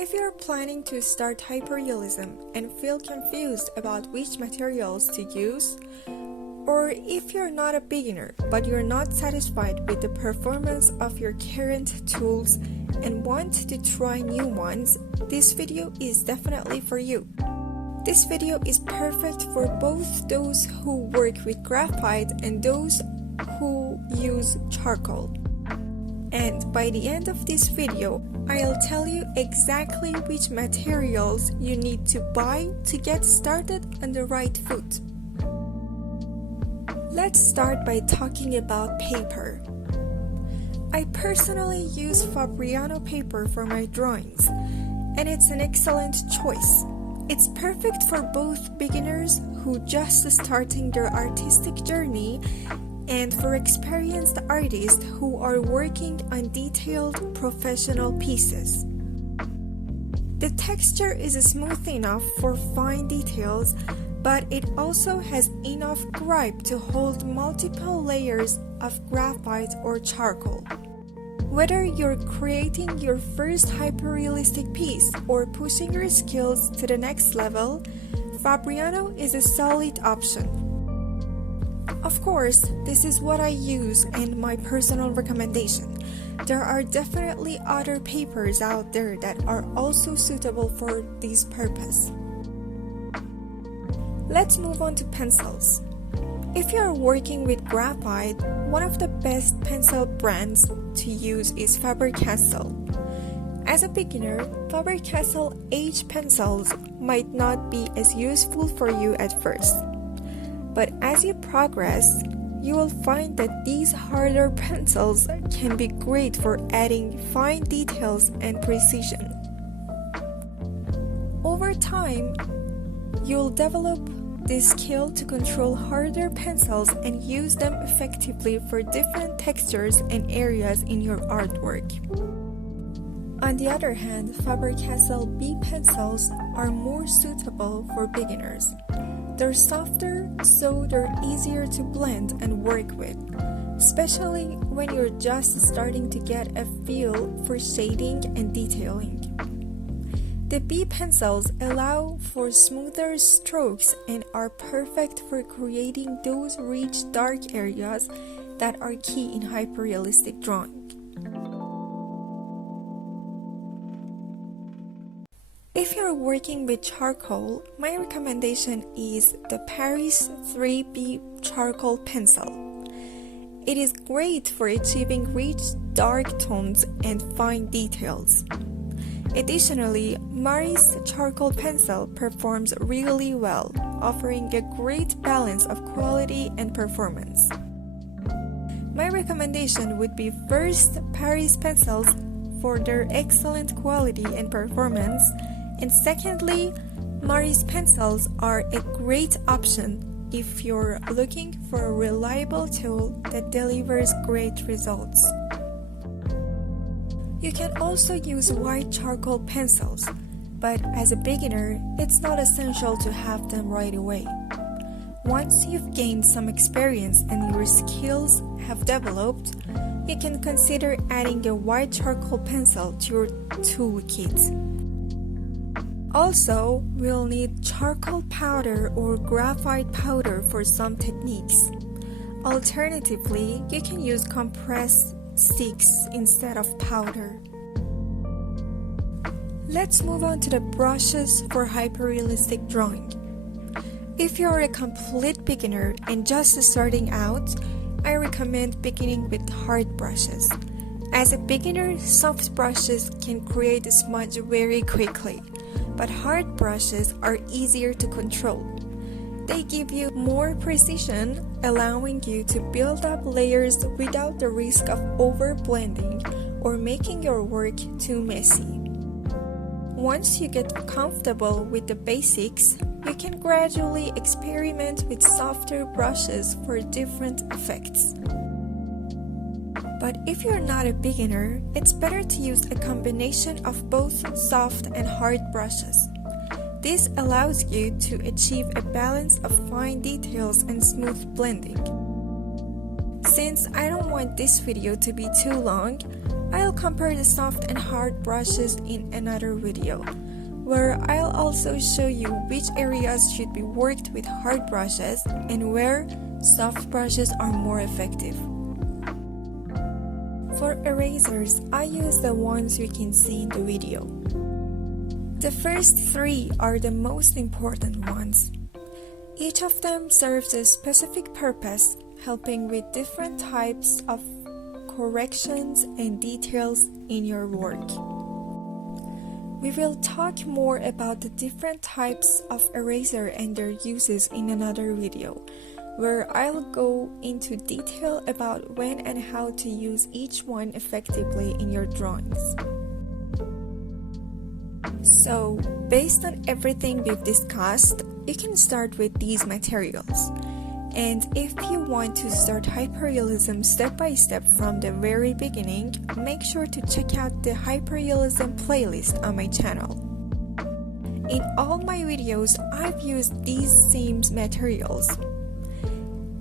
If you're planning to start hyperrealism and feel confused about which materials to use, or if you're not a beginner but you're not satisfied with the performance of your current tools and want to try new ones, this video is definitely for you. This video is perfect for both those who work with graphite and those who use charcoal. And by the end of this video, I'll tell you exactly which materials you need to buy to get started on the right foot. Let's start by talking about paper. I personally use Fabriano paper for my drawings, and it's an excellent choice. It's perfect for both beginners who just starting their artistic journey and for experienced artists who are working on detailed professional pieces. The texture is smooth enough for fine details, but it also has enough grip to hold multiple layers of graphite or charcoal. Whether you're creating your first hyperrealistic piece or pushing your skills to the next level, Fabriano is a solid option. Of course, this is what I use and my personal recommendation. There are definitely other papers out there that are also suitable for this purpose. Let's move on to pencils. If you're working with graphite, one of the best pencil brands to use is Faber-Castell. As a beginner, Faber-Castell H pencils might not be as useful for you at first. But as you progress, you will find that these harder pencils can be great for adding fine details and precision. Over time, you'll develop this skill to control harder pencils and use them effectively for different textures and areas in your artwork. On the other hand, Faber-Castell B pencils are more suitable for beginners. They're softer, so they're easier to blend and work with, especially when you're just starting to get a feel for shading and detailing. The B pencils allow for smoother strokes and are perfect for creating those rich dark areas that are key in hyperrealistic drawing. If you're working with charcoal, my recommendation is the Paris 3B charcoal pencil. It is great for achieving rich dark tones and fine details. Additionally, Maris charcoal pencil performs really well, offering a great balance of quality and performance. My recommendation would be first Paris pencils for their excellent quality and performance, and secondly, Maris pencils are a great option if you're looking for a reliable tool that delivers great results. You can also use white charcoal pencils, but as a beginner, it's not essential to have them right away. Once you've gained some experience and your skills have developed, you can consider adding a white charcoal pencil to your toolkit. Also, we'll need charcoal powder or graphite powder for some techniques. Alternatively, you can use compressed sticks instead of powder. Let's move on to the brushes for hyperrealistic drawing. If you're a complete beginner and just starting out, I recommend beginning with hard brushes. As a beginner, soft brushes can create a smudge very quickly, but hard brushes are easier to control. They give you more precision, allowing you to build up layers without the risk of overblending or making your work too messy. Once you get comfortable with the basics, you can gradually experiment with softer brushes for different effects. But if you're not a beginner, it's better to use a combination of both soft and hard brushes. This allows you to achieve a balance of fine details and smooth blending. Since I don't want this video to be too long, I'll compare the soft and hard brushes in another video, where I'll also show you which areas should be worked with hard brushes and where soft brushes are more effective. For erasers, I use the ones you can see in the video. The first three are the most important ones. Each of them serves a specific purpose, helping with different types of corrections and details in your work. We will talk more about the different types of eraser and their uses in another video, where I'll go into detail about when and how to use each one effectively in your drawings. So, based on everything we've discussed, you can start with these materials. And if you want to start hyperrealism step by step from the very beginning, make sure to check out the Hyperrealism playlist on my channel. In all my videos, I've used these same materials.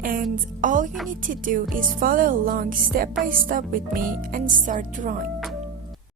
And all you need to do is follow along step by step with me and start drawing.